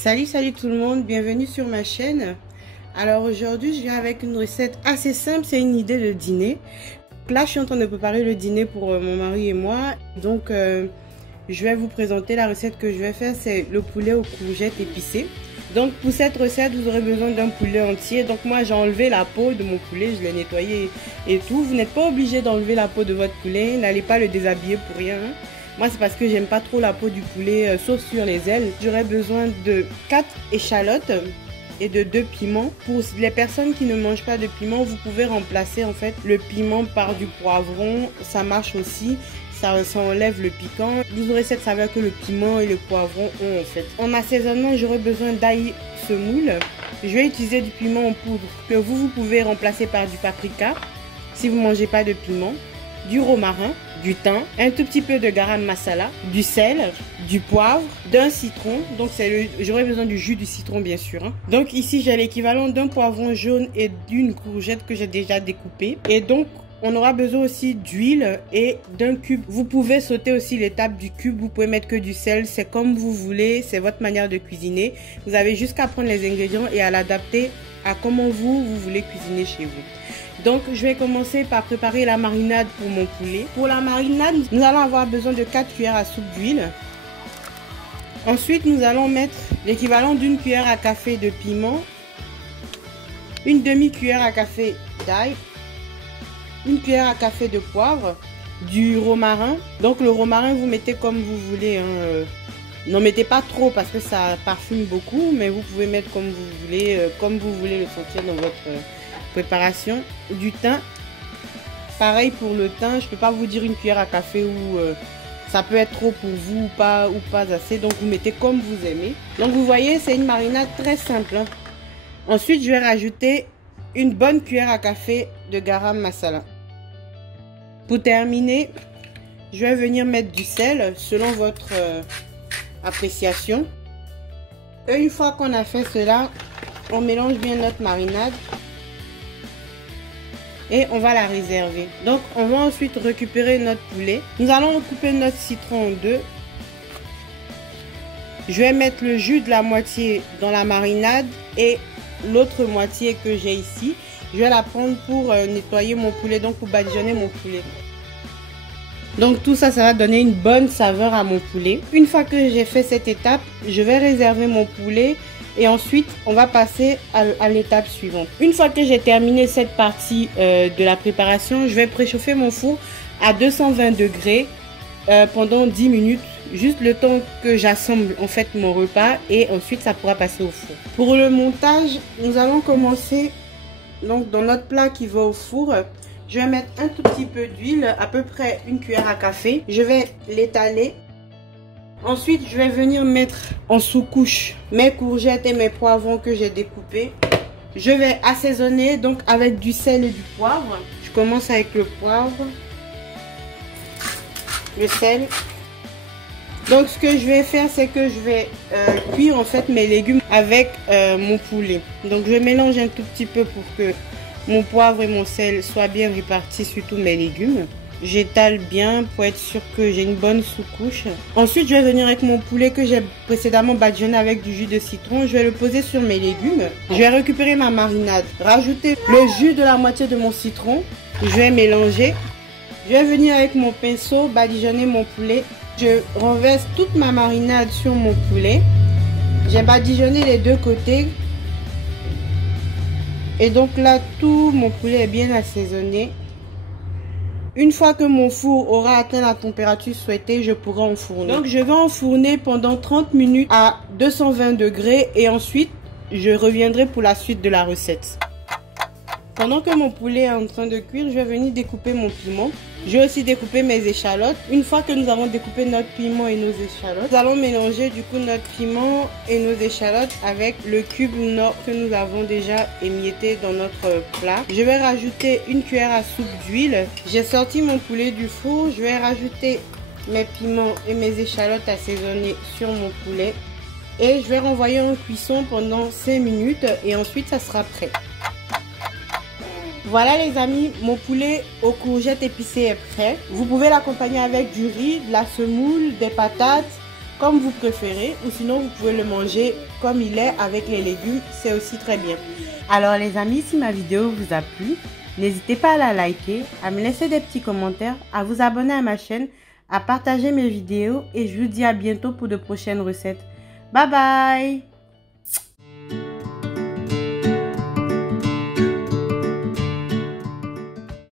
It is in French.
Salut tout le monde, bienvenue sur ma chaîne. Alors aujourd'hui je viens avec une recette assez simple, c'est une idée de dîner. Là je suis en train de préparer le dîner pour mon mari et moi. Donc je vais vous présenter la recette que je vais faire, c'est le poulet aux courgettes épicées. Donc pour cette recette vous aurez besoin d'un poulet entier. Donc moi j'ai enlevé la peau de mon poulet, je l'ai nettoyé et tout. Vous n'êtes pas obligé d'enlever la peau de votre poulet, n'allez pas le déshabiller pour rien. Moi, c'est parce que j'aime pas trop la peau du poulet, sauf sur les ailes. J'aurais besoin de 4 échalotes et de 2 piments. Pour les personnes qui ne mangent pas de piment, vous pouvez remplacer en fait le piment par du poivron. Ça marche aussi, ça enlève le piquant. Vous aurez cette saveur que le piment et le poivron ont en fait. En assaisonnement, j'aurai besoin d'ail semoule. Je vais utiliser du piment en poudre que vous pouvez remplacer par du paprika si vous ne mangez pas de piment. Du romarin, du thym, un tout petit peu de garam masala, du sel, du poivre, d'un citron. Donc j'aurai besoin du jus du citron bien sûr. Donc ici j'ai l'équivalent d'un poivron jaune et d'une courgette que j'ai déjà découpée. Et donc on aura besoin aussi d'huile et d'un cube. Vous pouvez sauter aussi l'étape du cube, vous pouvez mettre que du sel, c'est comme vous voulez, c'est votre manière de cuisiner. Vous avez juste qu'à prendre les ingrédients et à l'adapter à comment vous voulez cuisiner chez vous. Donc je vais commencer par préparer la marinade pour mon poulet. Pour la marinade, nous allons avoir besoin de 4 cuillères à soupe d'huile. Ensuite, nous allons mettre l'équivalent d'une cuillère à café de piment, une demi-cuillère à café d'ail, une cuillère à café de poivre, du romarin. Donc le romarin, vous mettez comme vous voulez. N'en mettez pas trop parce que ça parfume beaucoup, mais vous pouvez mettre comme vous voulez le sentir dans votre préparation. Du thym, pareil pour le thym, je peux pas vous dire une cuillère à café ou ça peut être trop pour vous ou pas assez, donc vous mettez comme vous aimez. Donc vous voyez, c'est une marinade très simple. Ensuite je vais rajouter une bonne cuillère à café de garam masala. Pour terminer, je vais venir mettre du sel selon votre appréciation. Et une fois qu'on a fait cela, on mélange bien notre marinade et on va la réserver. Donc on va ensuite récupérer notre poulet. Nous allons couper notre citron en deux. Je vais mettre le jus de la moitié dans la marinade et l'autre moitié que j'ai ici, je vais la prendre pour nettoyer mon poulet, donc pour badigeonner mon poulet. Donc tout ça, ça va donner une bonne saveur à mon poulet. Une fois que j'ai fait cette étape, je vais réserver mon poulet. Et ensuite, on va passer à l'étape suivante. Une fois que j'ai terminé cette partie de la préparation, je vais préchauffer mon four à 220 degrés pendant 10 minutes. Juste le temps que j'assemble en fait mon repas et ensuite ça pourra passer au four. Pour le montage, nous allons commencer donc dans notre plat qui va au four. Je vais mettre un tout petit peu d'huile, à peu près une cuillère à café. Je vais l'étaler. Ensuite, je vais venir mettre en sous-couche mes courgettes et mes poivrons que j'ai découpés. Je vais assaisonner donc avec du sel et du poivre. Je commence avec le poivre, le sel. Donc ce que je vais faire, c'est que je vais cuire en fait mes légumes avec mon poulet. Donc je mélange un tout petit peu pour que mon poivre et mon sel soient bien répartis sur tous mes légumes. J'étale bien pour être sûr que j'ai une bonne sous-couche. Ensuite, je vais venir avec mon poulet que j'ai précédemment badigeonné avec du jus de citron. Je vais le poser sur mes légumes. Je vais récupérer ma marinade, rajouter le jus de la moitié de mon citron. Je vais mélanger. Je vais venir avec mon pinceau badigeonner mon poulet. Je renverse toute ma marinade sur mon poulet. J'ai badigeonné les deux côtés. Et donc là, tout mon poulet est bien assaisonné. Une fois que mon four aura atteint la température souhaitée, je pourrai enfourner. Donc je vais enfourner pendant 30 minutes à 220 degrés et ensuite je reviendrai pour la suite de la recette. Pendant que mon poulet est en train de cuire, je vais venir découper mon piment. Je vais aussi découper mes échalotes. Une fois que nous avons découpé notre piment et nos échalotes, nous allons mélanger du coup notre piment et nos échalotes avec le cube que nous avons déjà émietté dans notre plat. Je vais rajouter une cuillère à soupe d'huile. J'ai sorti mon poulet du four. Je vais rajouter mes piments et mes échalotes assaisonnées sur mon poulet. Et je vais renvoyer en cuisson pendant 5 minutes et ensuite ça sera prêt. Voilà les amis, mon poulet aux courgettes épicées est prêt. Vous pouvez l'accompagner avec du riz, de la semoule, des patates, comme vous préférez, ou sinon vous pouvez le manger comme il est avec les légumes, c'est aussi très bien. Alors les amis, si ma vidéo vous a plu, n'hésitez pas à la liker, à me laisser des petits commentaires, à vous abonner à ma chaîne, à partager mes vidéos et je vous dis à bientôt pour de prochaines recettes. Bye bye!